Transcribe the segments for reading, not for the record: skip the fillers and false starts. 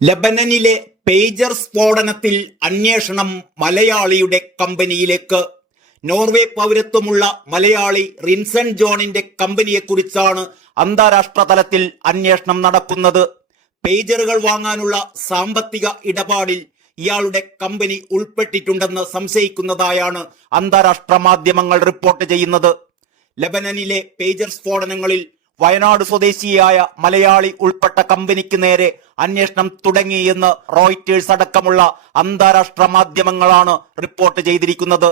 ലബനനിലെ pager സ്ഫോടനത്തിൽ അന്വേഷണം മലയാളിയുടെ കമ്പനിയിലേക്ക്. നോർവേ പൗരത്വമുള്ള മലയാളി റിൻസൺ ജോണിന്റെ കമ്പനിയെക്കുറിച്ചാണ് അന്താരാഷ്ട്ര തലത്തിൽ അന്വേഷണം നടക്കുന്നത്. പേജറുകൾ വാങ്ങാനുള്ള സാമ്പത്തിക ഇടപാടിൽ ഇയാളുടെ കമ്പനി ഉൾപ്പെട്ടിട്ടുണ്ടെന്ന് സംശയിക്കുന്നതായാണ് അന്താരാഷ്ട്ര മാധ്യമങ്ങൾ റിപ്പോർട്ട് ചെയ്യുന്നത്. ലബനനിലെ പേജർ സ്ഫോടനങ്ങളിൽ വയനാട് സ്വദേശിയായ മലയാളി ഉൾപ്പെട്ട കമ്പനിക്ക് നേരെ അന്വേഷണം തുടങ്ങിയെന്ന് റോയിറ്റേഴ്സ് അടക്കമുള്ള അന്താരാഷ്ട്ര മാധ്യമങ്ങളാണ് റിപ്പോർട്ട് ചെയ്തിരിക്കുന്നത്.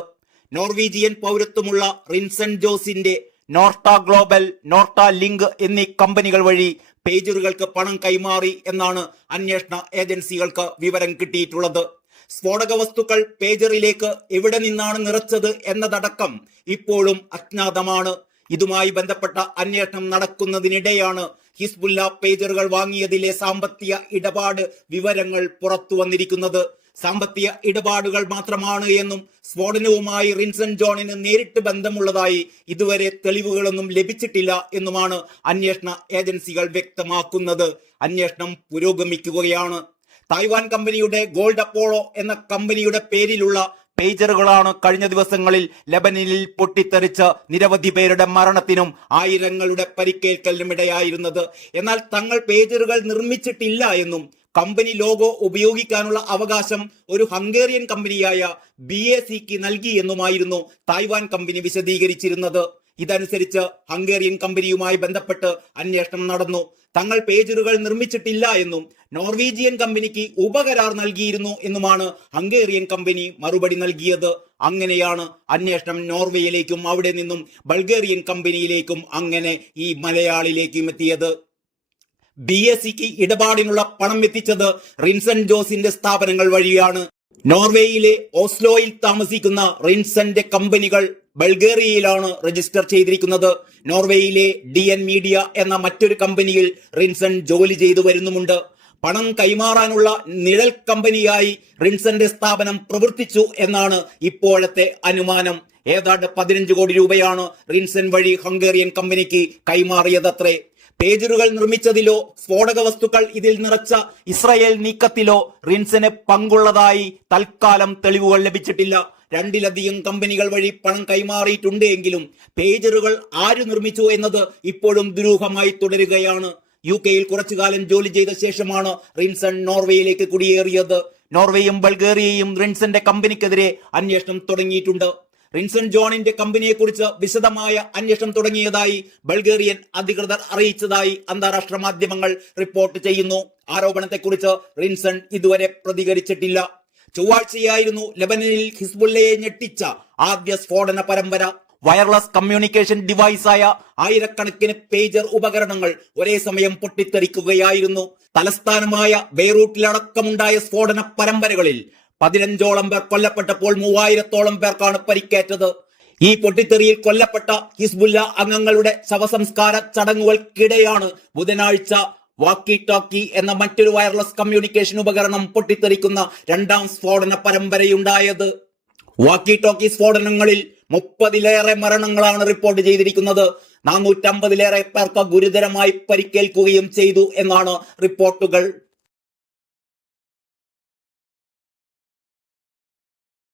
നോർവീജിയൻ പൗരത്വമുള്ള റിൻസൺ ജോസിന്റെ നോർട്ട ഗ്ലോബൽ, നോർട്ട ലിങ്ക് എന്നീ കമ്പനികൾ വഴി പേജറുകൾക്ക് പണം കൈമാറി എന്നാണ് അന്വേഷണ ഏജൻസികൾക്ക് വിവരം കിട്ടിയിട്ടുള്ളത്. സ്ഫോടക വസ്തുക്കൾ പേജറിലേക്ക് എവിടെ നിന്നാണ് നിറച്ചത് എന്നതടക്കം ഇപ്പോഴും അജ്ഞാതമാണ്. ഇതുമായി ബന്ധപ്പെട്ട അന്വേഷണം നടക്കുന്നതിനിടെയാണ് ഹിസ്ബുല്ല പേജറുകൾ വാങ്ങിയതിലെ സാമ്പത്തിക ഇടപാട് വിവരങ്ങൾ പുറത്തു വന്നിരിക്കുന്നത്. സാമ്പത്തിക ഇടപാടുകൾ മാത്രമാണ് എന്നും സ്ഫോടനവുമായി റിൻസൺ ജോണിന് നേരിട്ട് ബന്ധമുള്ളതായി ഇതുവരെ തെളിവുകളൊന്നും ലഭിച്ചിട്ടില്ല എന്നുമാണ് അന്വേഷണ ഏജൻസികൾ വ്യക്തമാക്കുന്നത്. അന്വേഷണം പുരോഗമിക്കുകയാണ്. തായ്വാൻ കമ്പനിയുടെ ഗോൾഡ് അപ്പോളോ എന്ന കമ്പനിയുടെ പേരിലുള്ള പേജറുകളാണ് കഴിഞ്ഞ ദിവസങ്ങളിൽ ലബനനിൽ പൊട്ടിത്തെറിച്ച് നിരവധി പേരുടെ മരണത്തിനും ആയിരങ്ങളുടെ പരിക്കേൽക്കലിനും ഇടയായിരുന്നത്. എന്നാൽ തങ്ങൾ പേജറുകൾ നിർമ്മിച്ചിട്ടില്ല എന്നും കമ്പനി ലോഗോ ഉപയോഗിക്കാനുള്ള അവകാശം ഒരു ഹംഗേറിയൻ കമ്പനിയായ BACക്ക് നൽകി എന്നുമായിരുന്നു തായ്വാൻ കമ്പനി വിശദീകരിച്ചിരുന്നത്. ഇതനുസരിച്ച് ഹംഗേറിയൻ കമ്പനിയുമായി ബന്ധപ്പെട്ട് അന്വേഷണം നടന്നു. തങ്ങൾ പേജറുകൾ നിർമ്മിച്ചിട്ടില്ല എന്നും നോർവീജിയൻ കമ്പനിക്ക് ഉപകരാർ നൽകിയിരുന്നു എന്നുമാണ് ഹംഗേറിയൻ കമ്പനി മറുപടി നൽകിയത്. അങ്ങനെയാണ് അന്വേഷണം നോർവേയിലേക്കും അവിടെ നിന്നും ബൾഗേറിയൻ കമ്പനിയിലേക്കും അങ്ങനെ ഈ മലയാളിലേക്കും എത്തിയത്. BACക്ക് ഇടപാടിനുള്ള പണം എത്തിച്ചത് റിൻസൺ ജോസിന്റെ സ്ഥാപനങ്ങൾ വഴിയാണ്. നോർവേയിലെ ഓസ്ലോയിൽ താമസിക്കുന്ന റിൻസന്റെ കമ്പനികൾ ബൾഗേറിയയിലാണ് രജിസ്റ്റർ ചെയ്തിരിക്കുന്നത്. നോർവേയിലെ DN മീഡിയ എന്ന മറ്റൊരു കമ്പനിയിൽ റിൻസൺ ജോലി ചെയ്തു വരുന്നുമുണ്ട്. പണം കൈമാറാനുള്ള നിഴൽ കമ്പനിയായി റിൻസന്റെ സ്ഥാപനം പ്രവർത്തിച്ചു എന്നാണ് ഇപ്പോഴത്തെ അനുമാനം. ഏതാണ്ട് 15 കോടി രൂപയാണ് റിൻസൺ വഴി ഹംഗേറിയൻ കമ്പനിക്ക് കൈമാറിയതത്രേ. പേജറുകൾ നിർമ്മിച്ചതിലോ സ്ഫോടക വസ്തുക്കൾ ഇതിൽ നിറച്ച ഇസ്രായേൽ നീക്കത്തിലോ റിൻസന് പങ്കുള്ളതായി തൽക്കാലം തെളിവുകൾ ലഭിച്ചിട്ടില്ല. 2ലധികം കമ്പനികൾ വഴി പണം കൈമാറിയിട്ടുണ്ട് എങ്കിലും പേജറുകൾ ആര് നിർമ്മിച്ചു എന്നത് ഇപ്പോഴും ദുരൂഹമായി തുടരുകയാണ്. UK കുറച്ചുകാലം ജോലി ചെയ്ത ശേഷമാണ് റിൻസൺ നോർവേയിലേക്ക് കുടിയേറിയത്. നോർവേയും ബൾഗേറിയയും റിൻസന്റെ കമ്പനിക്കെതിരെ അന്വേഷണം തുടങ്ങിയിട്ടുണ്ട്. റിൻസൺ ജോണിന്റെ കമ്പനിയെക്കുറിച്ച് വിശദമായ അന്വേഷണം തുടങ്ങിയതായി ബൾഗേറിയൻ അധികൃതർ അറിയിച്ചതായി അന്താരാഷ്ട്ര മാധ്യമങ്ങൾ റിപ്പോർട്ട് ചെയ്യുന്നു. ആരോപണത്തെക്കുറിച്ച് റിൻസൺ ഇതുവരെ പ്രതികരിച്ചിട്ടില്ല. ചൊവ്വാഴ്ചയായിരുന്നു ലബനനിൽ ഹിസ്ബുല്ലയെ ഞെട്ടിച്ച ആദ്യ സ്ഫോടന പരമ്പര. വയർലെസ് കമ്മ്യൂണിക്കേഷൻ ഡിവൈസായ ആയിരക്കണക്കിന് പേജർ ഉപകരണങ്ങൾ ഒരേ സമയം പൊട്ടിത്തെറിക്കുകയായിരുന്നു. തലസ്ഥാനമായ ബെയ്റൂട്ടിലടക്കമുണ്ടായ സ്ഫോടന പരമ്പരകളിൽ 15ഓളം പേർ കൊല്ലപ്പെട്ടപ്പോൾ 3000ഓളം പേർക്കാണ് പരിക്കേറ്റത്. ഈ പൊട്ടിത്തെറിയിൽ കൊല്ലപ്പെട്ട ഹിസ്ബുല്ല അംഗങ്ങളുടെ ശവസംസ്കാര ചടങ്ങുകൾക്കിടെയാണ് ബുധനാഴ്ച വാക്കി ടോക്കി എന്ന മറ്റൊരു വയർലെസ് കമ്മ്യൂണിക്കേഷൻ ഉപകരണം പൊട്ടിത്തെറിക്കുന്ന രണ്ടാം സ്ഫോടന പരമ്പരയുണ്ടായത്. വാക്കി ടോക്കി സ്ഫോടനങ്ങളിൽ 30ലേറെ മരണങ്ങളാണ് റിപ്പോർട്ട് ചെയ്തിരിക്കുന്നത്. 450ലേറെ പേർക്ക് ഗുരുതരമായി പരിക്കേൽക്കുകയും ചെയ്തു എന്നാണ് റിപ്പോർട്ടുകൾ.